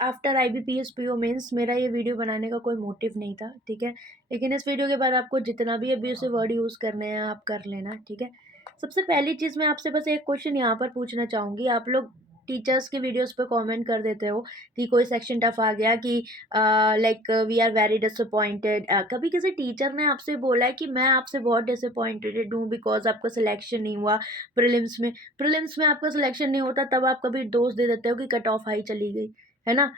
After IBPS PO mains मेरा ये video बनाने का कोई मोटिव नहीं था, ठीक है। लेकिन इस वीडियो के बाद आपको जितना भी अब्यूसिव वर्ड यूज़ करने हैं आप कर लेना, ठीक है। सबसे पहली चीज़ मैं आपसे बस एक क्वेश्चन यहाँ पर पूछना चाहूँगी। आप लोग टीचर्स की वीडियोस पे कमेंट कर देते हो कि कोई सेक्शन टफ आ गया कि like we are very disappointed. कभी किसी टीचर ने आपसे बोला है कि मैं आपसे बहुत डिसअपॉइंटेड हूँ बिकॉज आपका सिलेक्शन नहीं हुआ प्रीलिम्स में आपका सिलेक्शन नहीं होता, तब आप कभी दोष दे देते हो कि कट ऑफ हाई चली गई, है ना।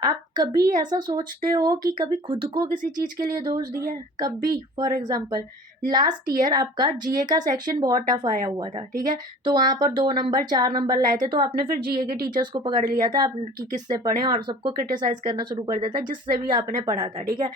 आप कभी ऐसा सोचते हो कि कभी खुद को किसी चीज़ के लिए दोष दिया है? कभी? फॉर एग्जांपल लास्ट ईयर आपका जीए का सेक्शन बहुत टफ आया हुआ था, ठीक है। तो वहाँ पर 2 नंबर 4 नंबर लाए थे, तो आपने फिर जीए के टीचर्स को पकड़ लिया था आप कि किससे पढ़ें और सबको क्रिटिसाइज़ करना शुरू कर दिया था जिससे भी आपने पढ़ा था, ठीक है।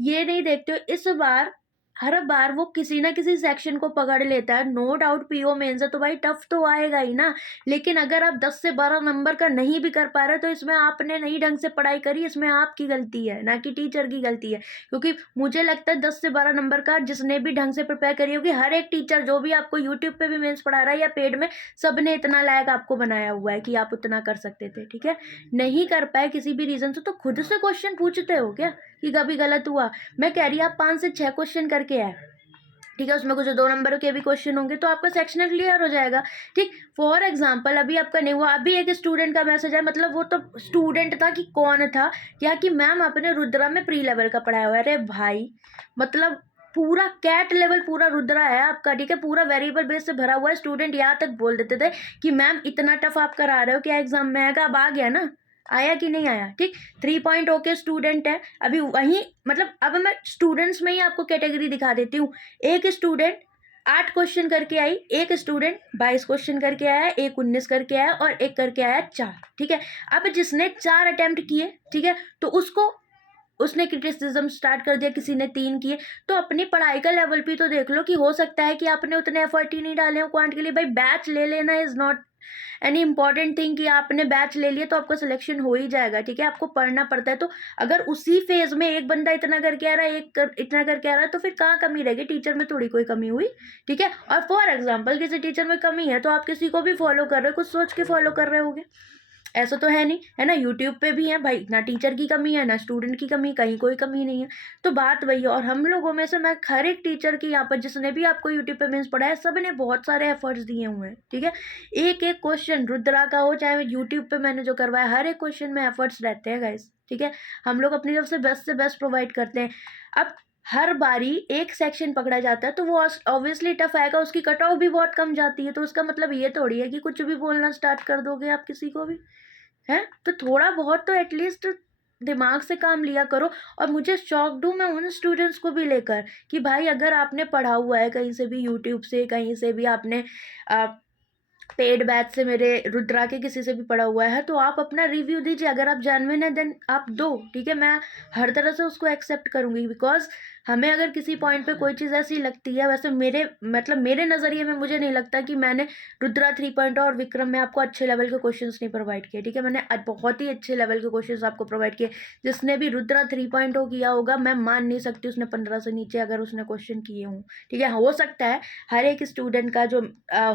ये नहीं देखते हो इस बार हर बार वो किसी ना किसी सेक्शन को पकड़ लेता है। नो डाउट पीओ मेंस है तो भाई टफ तो आएगा ही ना। लेकिन अगर आप 10 से 12 नंबर का नहीं भी कर पा रहे तो इसमें आपने नहीं ढंग से पढ़ाई करी, इसमें आपकी गलती है ना कि टीचर की गलती है। क्योंकि मुझे लगता है 10 से 12 नंबर का जिसने भी ढंग से प्रिपेयर करी होगी, हर एक टीचर जो भी आपको यूट्यूब पे भी मेंस पढ़ा रहा है या पेड में, सबने इतना लायक आपको बनाया हुआ है कि आप उतना कर सकते थे, ठीक है। नहीं कर पाए किसी भी रीजन से तो खुद से क्वेश्चन पूछते हो क्या कि कभी गलत हुआ? मैं कह रही आप 5 से 6 क्वेश्चन करके आए, ठीक है। उसमें कुछ 2 नंबरों के भी क्वेश्चन होंगे तो आपका सेक्शनल क्लियर हो जाएगा, ठीक। फॉर एग्जांपल अभी आपका नहीं हुआ, अभी एक स्टूडेंट का मैसेज है, मतलब वो तो स्टूडेंट था कि कौन था क्या कि मैम आपने रुद्रा में प्री लेवल का पढ़ाया हुआ है। अरे भाई, मतलब पूरा कैट लेवल पूरा रुद्रा है आपका, ठीक है। पूरा वेरिएबल बेस से भरा हुआ है। स्टूडेंट यहाँ तक बोल देते थे कि मैम इतना टफ आप करा रहे हो क्या एग्जाम में आएगा? अब आ गया ना, आया कि नहीं आया, ठीक। 3 के स्टूडेंट है अभी वहीं, मतलब अब मैं स्टूडेंट्स में ही आपको कैटेगरी दिखा देती हूँ। एक स्टूडेंट 8 क्वेश्चन करके आई, एक स्टूडेंट 22 क्वेश्चन करके आया, एक 19 करके आया और एक करके आया 4, ठीक है। अब जिसने 4 अटेम्प्ट किए, ठीक है, तो उसने क्रिटिसिज्म स्टार्ट कर दिया, किसी ने 3 किए। तो अपनी पढ़ाई का लेवल भी तो देख लो कि हो सकता है कि आपने उतने एफर्ट ही नहीं डाले हो क्वांट के लिए। भाई बैच ले लेना is not any important thing कि आपने बैच ले लिया तो आपका सिलेक्शन हो ही जाएगा, ठीक है। आपको पढ़ना पड़ता है। तो अगर उसी फेज में एक बंदा इतना करके आ रहा है, इतना करके आ रहा है, तो फिर कहाँ कमी रहेगी? टीचर में थोड़ी कोई कमी हुई, ठीक है। और फॉर एग्जाम्पल किसी टीचर में कमी है तो आप किसी को भी फॉलो कर रहे हो, कुछ सोच के फॉलो कर रहे होगे, ऐसा तो है नहीं, है ना। यूट्यूब पे भी है भाई, ना टीचर की कमी है ना स्टूडेंट की कमी, कहीं कोई कमी नहीं है। तो बात वही है। और हम लोगों में से मैं हर एक टीचर की यहाँ पर जिसने भी आपको यूट्यूब पे मीन्स पढ़ाया, सब ने बहुत सारे एफर्ट्स दिए हुए हैं, ठीक है। एक एक क्वेश्चन रुद्रा का हो चाहे यूट्यूब पे मैंने जो करवाया, हर एक क्वेश्चन में एफर्ट्स रहते हैं गाइस, ठीक है। हम लोग अपनी तरफ से बेस्ट प्रोवाइड करते हैं। अब हर बारी एक सेक्शन पकड़ा जाता है तो वो ऑब्वियसली टफ आएगा, उसकी कट ऑफ भी बहुत कम जाती है। तो उसका मतलब ये थोड़ी है कि कुछ भी बोलना स्टार्ट कर दोगे आप किसी को भी, है। तो थोड़ा बहुत तो एटलीस्ट दिमाग से काम लिया करो। और मुझे शॉक्ड हूँ मैं उन स्टूडेंट्स को भी लेकर कि भाई अगर आपने पढ़ा हुआ है कहीं से भी, यूट्यूब से कहीं से भी आपने पेड बैच से, मेरे रुद्रा के किसी से भी पढ़ा हुआ है, तो आप अपना रिव्यू दीजिए। अगर आप जेन्युइन है देन आप दो, ठीक है। मैं हर तरह से उसको एक्सेप्ट करूंगी बिकॉज हमें अगर किसी पॉइंट पे कोई चीज़ ऐसी लगती है, वैसे मेरे नज़रिए में मुझे नहीं लगता कि मैंने रुद्रा 3 और विक्रम में आपको अच्छे लेवल के क्वेश्चंस नहीं प्रोवाइड किए, ठीक है। मैंने बहुत ही अच्छे लेवल के क्वेश्चंस आपको प्रोवाइड किए। जिसने भी रुद्रा 3 किया होगा, मैं मान नहीं सकती उसने 15 से नीचे अगर उसने क्वेश्चन किए हों, ठीक है। हो सकता है हर एक स्टूडेंट का जो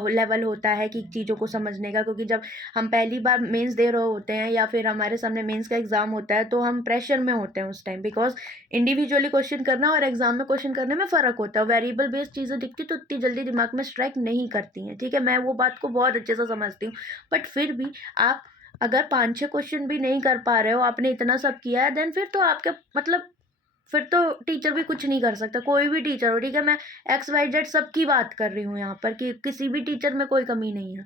लेवल होता है कि चीज़ों को समझने का, क्योंकि जब हम पहली बार मेंस दे रहे होते हैं या फिर हमारे सामने मेंस का एग्ज़ाम होता है तो हम प्रेशर में होते हैं उस टाइम, बिकॉज इंडिविजुअली क्वेश्चन करना और एग्जाम में क्वेश्चन करने में फ़र्क होता है। वेरिएबल बेस्ड चीज़ें दिखती तो इतनी जल्दी दिमाग में स्ट्राइक नहीं करती हैं, ठीक है। मैं वो बात को बहुत अच्छे से समझती हूँ। बट फिर भी आप अगर 5-6 क्वेश्चन भी नहीं कर पा रहे हो, आपने इतना सब किया है, देन फिर तो आपके मतलब फिर तो टीचर भी कुछ नहीं कर सकता, कोई भी टीचर हो, ठीक है। मैं XYZ सबकी बात कर रही हूँ यहाँ पर कि किसी भी टीचर में कोई कमी नहीं है,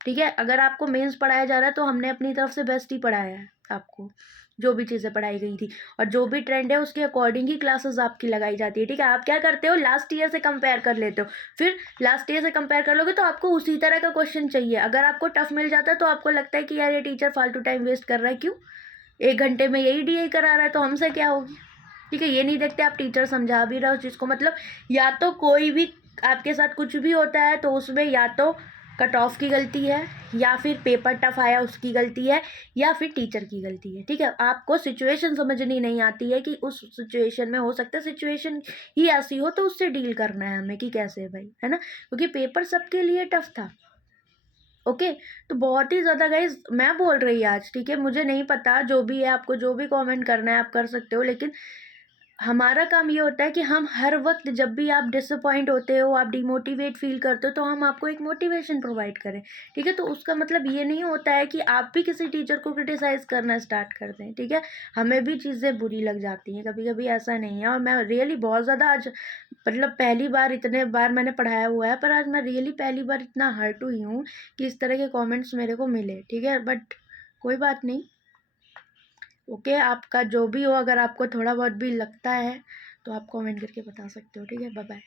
ठीक है। अगर आपको मेंस पढ़ाया जा रहा है तो हमने अपनी तरफ से बेस्ट ही पढ़ाया है आपको, जो भी चीज़ें पढ़ाई गई थी। और जो भी ट्रेंड है उसके अकॉर्डिंग ही क्लासेस आपकी लगाई जाती है, ठीक है। आप क्या करते हो, लास्ट ईयर से कंपेयर कर लेते हो। फिर लास्ट ईयर से कंपेयर कर लोगे तो आपको उसी तरह का क्वेश्चन चाहिए। अगर आपको टफ मिल जाता है तो आपको लगता है कि यार ये टीचर फालतू टाइम वेस्ट कर रहा है, क्यों 1 घंटे में यही DA करा रहा है तो हमसे क्या होगी, ठीक है। ये नहीं देखते आप टीचर समझा भी रहे हो चीज़ को, मतलब या तो कोई भी आपके साथ कुछ भी होता है तो उसमें या तो कट ऑफ की गलती है, या फिर पेपर टफ आया उसकी गलती है, या फिर टीचर की गलती है, ठीक है। आपको सिचुएशन समझनी नहीं आती है कि उस सिचुएशन में हो सकता है सिचुएशन ही ऐसी हो तो उससे डील करना है हमें कि कैसे भाई, है ना। क्योंकि पेपर सबके लिए टफ था, ओके। तो बहुत ही ज़्यादा गाइज़ मैं बोल रही आज, ठीक है? मुझे नहीं पता, जो भी है आपको जो भी कमेंट करना है आप कर सकते हो, लेकिन हमारा काम ये होता है कि हम हर वक्त जब भी आप डिसअपॉइंट होते हो, आप डिमोटिवेट फील करते हो, तो हम आपको एक मोटिवेशन प्रोवाइड करें, ठीक है? तो उसका मतलब ये नहीं होता है कि आप भी किसी टीचर को क्रिटिसाइज़ करना स्टार्ट कर दें, ठीक है? हमें भी चीज़ें बुरी लग जाती हैं, कभी-कभी ऐसा नहीं है। और मैं रियली बहुत ज़्यादा आज मतलब पहली बार, इतने बार मैंने पढ़ाया हुआ है, पर आज मैं रियली पहली बार इतना हर्ट हुई हूँ कि इस तरह के कमेंट्स मेरे को मिले, ठीक है? बट कोई बात नहीं। ओके, आपका जो भी हो, अगर आपको थोड़ा बहुत भी लगता है तो आप कमेंट करके बता सकते हो, ठीक है? Bye bye.